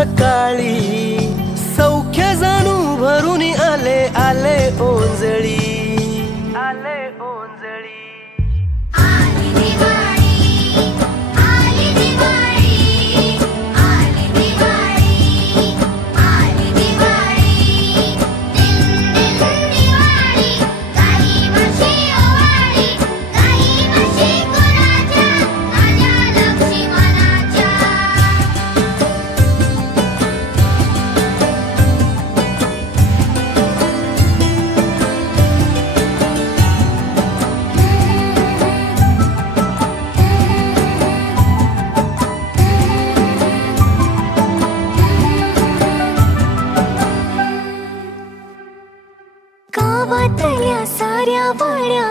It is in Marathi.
सकाळी सौख्य जाणू भरून आले आले ओंजळी आले ओंजळी आली दिवाळी आली दिवाळी आली दिवाळी आली दिवाळी दिन दिन दिवाळी काही वर्षी ओवाळी काही वर्षी कोणाच्या माझ्या लक्ष्मणाच्या गावातल्या साऱ्या वाड्या